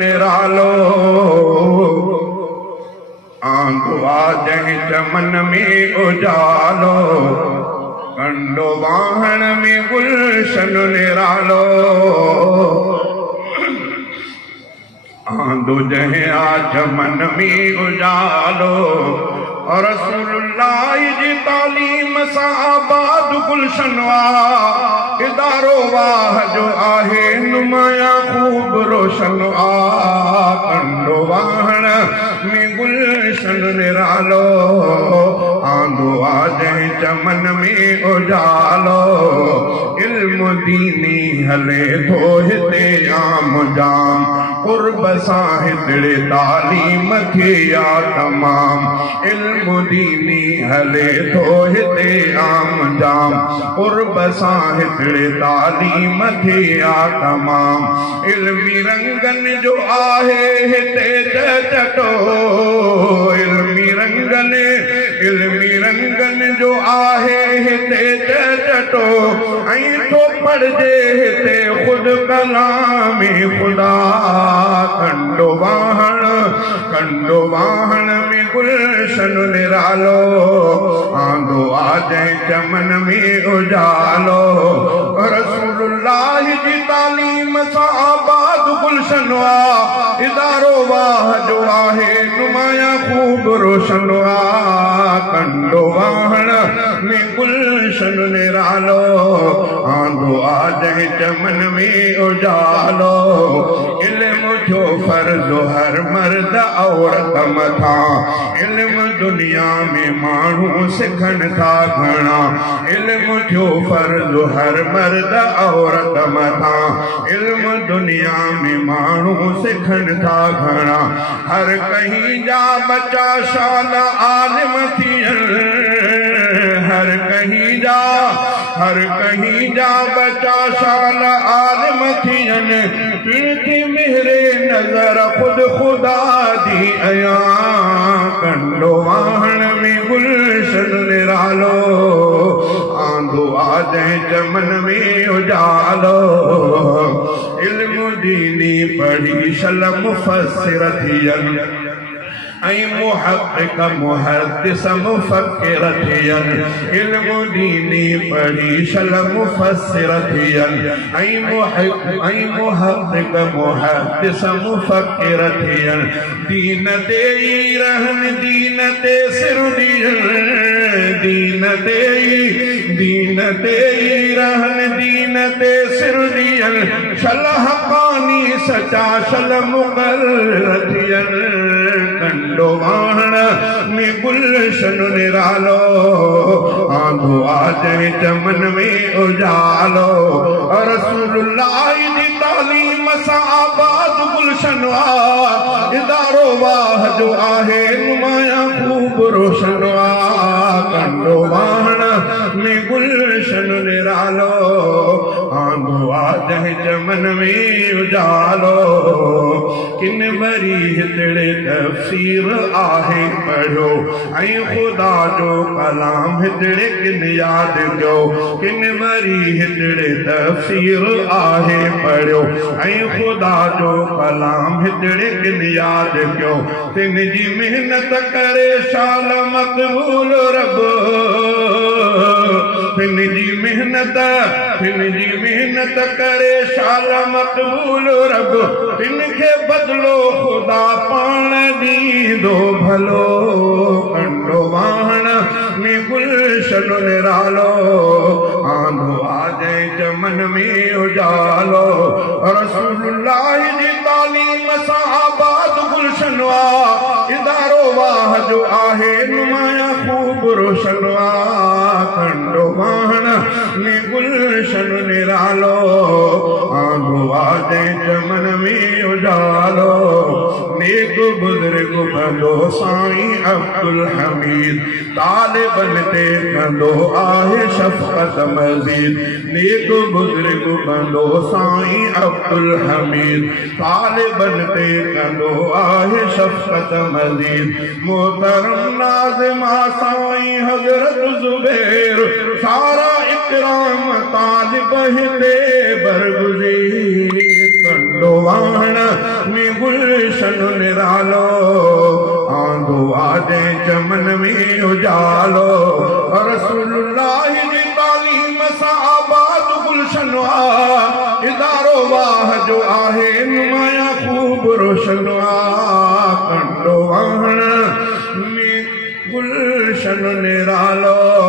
निरालो आंधो जंहिं चमन में उजालो कंडो वाहण में गुलशन निरालो आंधो जंहिं आ चमन में उजालो और रसूलुल्लाह जी तालीम सां आबाद गुलशन इदारो वाह जो आहे नुमाया खूब रोशन कंडो वाहण में गुलशन निरालो आंधो जंहिं चमन में उजालो इल्म दीनी हले थो हिते आम जाम कुर्ब सां हितड़े तालीम खे या तमाम इल्म दीनी हले थो हिते आम जाम कुर्ब सां हितड़े तालीम खे या तमाम इल्मी रंगन जो आहे हिते चटो इल्मी रंगन जो आहे हिते चटो ऐं थो पढ़जे हिते खुद कलाम खुदा कंडो वाहण में गुलशन निरालो आंधो जंहिं चमन में उजालो रसूलुल्लाह जी तालीम सां आबाद गुलशन इदारो वाह जो आहे नुमाया खूब रोशन कंडो वाहण में गुलशन निरालो आंधो जंहिं चमन में उजालो इल्म जो फर्ज हर मर्द औरत मथा इल्म दुनिया में माण्हू सिखनि था घणा इल्म जो फर्ज हर मर्द औरत मथा इल्म दुनिया में माण्हू सिखनि था घणा हर कहीं जा बचा शान आलिम थियनि हर कहीं जा बचा शान आलिम थियनि पीठी मेरे नजर खुद खुदा दी अया कंडो वाहण में गुलशन निरालो आंधो जंहिं चमन में उजालो इल्म दीनी पढ़ी सल मुफस्सिर थियनि ऐं मुहक़िक़ मुहद्दिस मुफ़क्किर थियनि इल्म दीनी पढ़ी सल मुफस्सिर थियनि ऐं मुहक़िक़ मुहद्दिस मुफ़क्किर थियनि दीन ते ई रहनि दीन ते सिर ॾियनि दीन ते ई रहनि दीन ते सिर ॾियनि सल हक़ानी सचा सल मुक़र्रर थियनि कंडो वाहण में गुलशन निरालो आंधो जंहिं चमन में उजालो रसूलुल्लाह जी तालीम सां आबाद गुलशन इदारो वाह जो आहे नुमाया खूब रोशन कंडो वाहण में गुलशन निरालो आंधो जंहिं चमन में उजालो किन वरी हितड़े तफ़सीर आहे पढ़ो ऐं खुदा जो कलाम हितड़े किन यादि कयो किन वरी हितड़े तफ़सीर आहे पढ़ो ऐं खुदा जो कलाम हितड़े किन यादि कयो तिन जी मेहनत करे शाल मक़बूल रब तिन जी मेहनत करे शाल मक़बूल रब तिन खे बदलो खुदा पाण ॾींदो भलो कंडो वाहण में गुलशन निरालो आंधो जंहिं चमन में उजालो रसूलुल्लाह जी तालीम सां आबाद गुलशन इदारो वाह जो आहे नुमाया खूब रोशन कंडो वाहण में गुलशन निरालो आंधो जंहिं चमन में उजालो नेक बुज़ुर्ग भलो साईं अब्दुल हमीद तालिबन ते कंदो आहे शफ़क़त मज़ीद नेक बुज़ुर्ग भलो साईं अब्दुल हमीद तालिबन ते कंदो आहे शफ़क़त मज़ीद मोहतरम नाज़िमा साईं हज़रत ज़ुबैर सारा इकराम तालिब हिते बरगुज़ीर कंडो वाहण में गुल गुलशन निरालो आंदो आदे चमन में उजालो रसूलुल्लाह जी तालीम सां आबाद गुलशन इदारो वाह जो आहे नुमाया खूब रोशन कंडो वहण में गुलशन निरालो